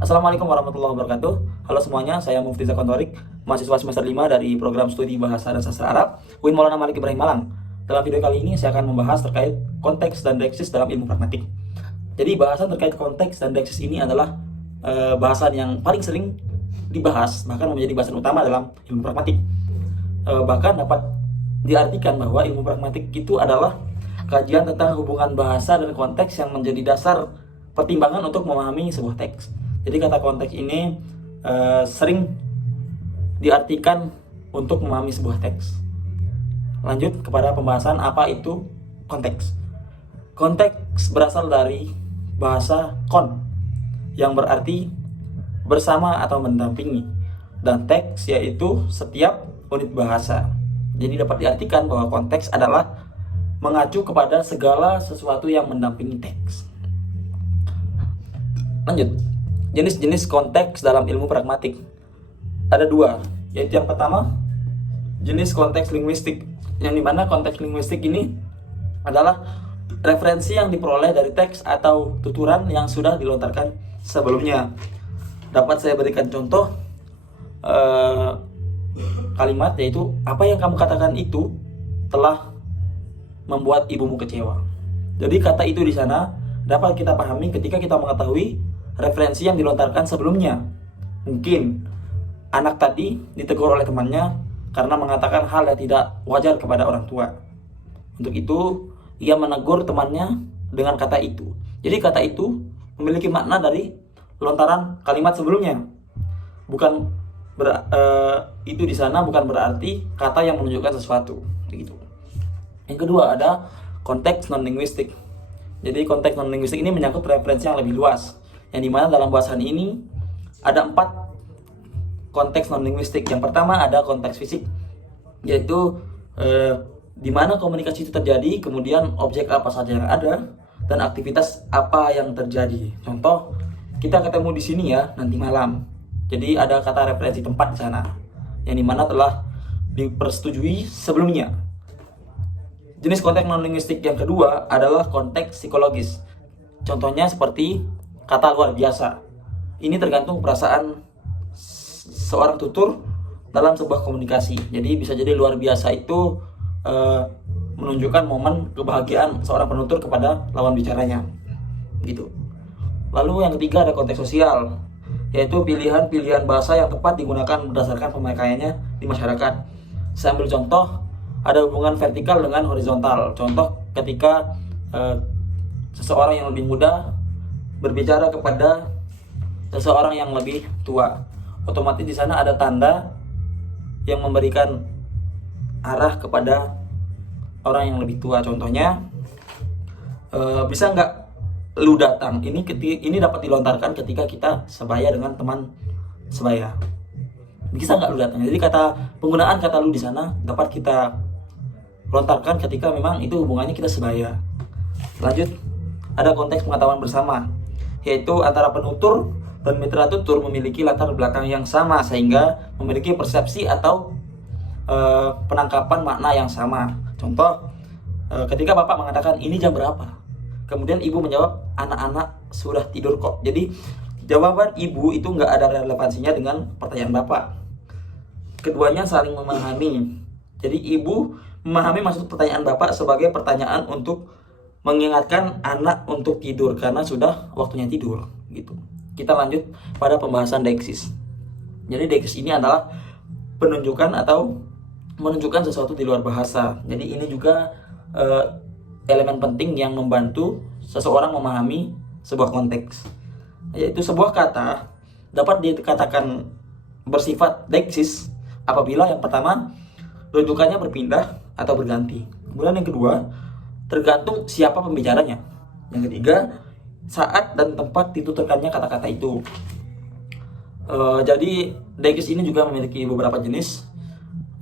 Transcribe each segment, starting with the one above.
Assalamualaikum warahmatullahi wabarakatuh. Halo semuanya, saya Mufti Zakwan Thorik, mahasiswa semester 5 dari program studi Bahasa dan Sastra Arab UIN Maulana Malik Ibrahim Malang. Dalam video kali ini saya akan membahas terkait konteks dan deksis dalam ilmu pragmatik. Jadi bahasan terkait konteks dan deksis ini adalah bahasan yang paling sering dibahas, bahkan menjadi bahasan utama dalam ilmu pragmatik. Bahkan dapat diartikan bahwa ilmu pragmatik itu adalah kajian tentang hubungan bahasa dan konteks yang menjadi dasar pertimbangan untuk memahami sebuah teks. Jadi kata konteks ini sering diartikan untuk memahami sebuah teks. Lanjut kepada pembahasan apa itu konteks. Konteks berasal dari bahasa kon yang berarti bersama atau mendampingi, dan teks yaitu setiap unit bahasa. Jadi dapat diartikan bahwa konteks adalah mengacu kepada segala sesuatu yang mendampingi teks. Lanjut, jenis-jenis konteks dalam ilmu pragmatik ada dua, yaitu yang pertama jenis konteks linguistik, yang dimana konteks linguistik ini adalah referensi yang diperoleh dari teks atau tuturan yang sudah dilontarkan sebelumnya. Dapat saya berikan contoh kalimat, yaitu apa yang kamu katakan itu telah membuat ibumu kecewa. Jadi kata itu di sana dapat kita pahami ketika kita mengetahui referensi yang dilontarkan sebelumnya. Mungkin anak tadi ditegur oleh temannya karena mengatakan hal yang tidak wajar kepada orang tua. Untuk itu ia menegur temannya dengan kata itu. Jadi kata itu memiliki makna dari lontaran kalimat sebelumnya. Itu di sana bukan berarti kata yang menunjukkan sesuatu, begitu. Yang kedua ada konteks non-linguistik. Jadi konteks non-linguistik ini menyangkut referensi yang lebih luas, yang dimana dalam bahasan ini ada 4 konteks non-linguistik. Yang pertama ada konteks fisik, yaitu di mana komunikasi itu terjadi, kemudian objek apa saja yang ada, dan aktivitas apa yang terjadi. Contoh, kita ketemu di sini ya nanti malam. Jadi ada kata referensi tempat di sana, yang dimana telah dipersetujui sebelumnya. Jenis konteks non-linguistik yang kedua adalah konteks psikologis. Contohnya seperti kata luar biasa. Ini tergantung perasaan seorang tutur dalam sebuah komunikasi. Jadi bisa jadi luar biasa itu menunjukkan momen kebahagiaan seorang penutur kepada lawan bicaranya, gitu. Lalu yang ketiga ada konteks sosial, yaitu pilihan-pilihan bahasa yang tepat digunakan berdasarkan pemakaiannya di masyarakat. Saya ambil contoh, ada hubungan vertikal dengan horizontal. Contoh ketika seseorang yang lebih muda berbicara kepada seseorang yang lebih tua, otomatis di sana ada tanda yang memberikan arah kepada orang yang lebih tua. Contohnya, bisa nggak lu datang? Ini dapat dilontarkan ketika kita sebaya dengan teman sebaya. Bisa nggak lu datang? Jadi penggunaan kata lu di sana dapat kita lontarkan ketika memang itu hubungannya kita sebaya. Lanjut, ada konteks pengetahuan bersama, yaitu antara penutur dan mitra tutur memiliki latar belakang yang sama sehingga memiliki persepsi atau penangkapan makna yang sama. Contoh, ketika bapak mengatakan ini jam berapa, kemudian ibu menjawab anak-anak sudah tidur kok. Jadi jawaban ibu itu nggak ada relevansinya dengan pertanyaan bapak. Keduanya saling memahami. Jadi ibu memahami maksud pertanyaan bapak sebagai pertanyaan untuk mengingatkan anak untuk tidur karena sudah waktunya tidur, gitu. Kita lanjut pada pembahasan deksis. Jadi deksis ini adalah penunjukan atau menunjukkan sesuatu di luar bahasa. Jadi ini juga elemen penting yang membantu seseorang memahami sebuah konteks. Yaitu sebuah kata dapat dikatakan bersifat deksis apabila yang pertama rujukannya berpindah atau berganti. Kemudian yang kedua, tergantung siapa pembicaranya. Yang ketiga, saat dan tempat dituturkannya kata-kata itu. Jadi deksis ini juga memiliki beberapa jenis.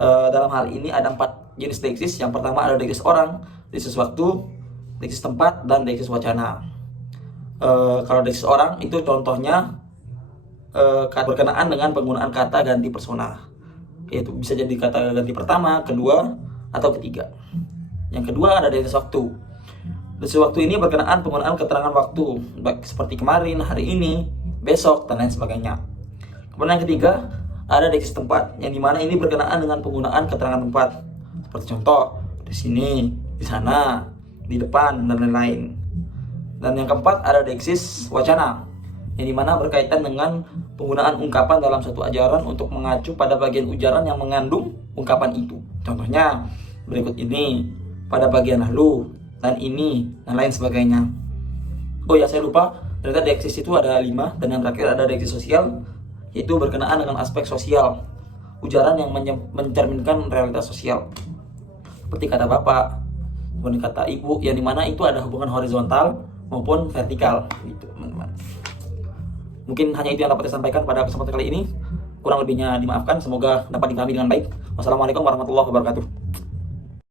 Dalam hal ini ada 4 jenis deksis. Yang pertama ada deksis orang, deksis waktu, deksis tempat, dan deksis wacana. Kalau deksis orang itu contohnya berkenaan dengan penggunaan kata ganti persona, yaitu bisa jadi kata ganti pertama, kedua, atau ketiga. Yang kedua ada deksis waktu. Deksis waktu ini berkenaan penggunaan keterangan waktu, baik seperti kemarin, hari ini, besok, dan lain sebagainya. Kemudian yang ketiga, ada deksis tempat, yang dimana ini berkenaan dengan penggunaan keterangan tempat. Seperti contoh, di sini, di sana, di depan, dan lain-lain. Dan yang keempat, ada deksis wacana, yang dimana berkaitan dengan penggunaan ungkapan dalam satu ajaran untuk mengacu pada bagian ujaran yang mengandung ungkapan itu. Contohnya, berikut ini, pada bagian lalu, dan ini, dan lain sebagainya. Oh ya, saya lupa, ternyata deksis itu ada 5, dan yang terakhir ada deksis sosial, yaitu berkenaan dengan aspek sosial, ujaran yang mencerminkan realitas sosial, seperti kata bapak, kemudian kata ibu, yang dimana itu ada hubungan horizontal maupun vertikal, gitu teman-teman. Mungkin hanya itu yang dapat saya sampaikan pada kesempatan kali ini. Kurang lebihnya dimaafkan, semoga dapat dipahami dengan baik. Wassalamualaikum warahmatullahi wabarakatuh.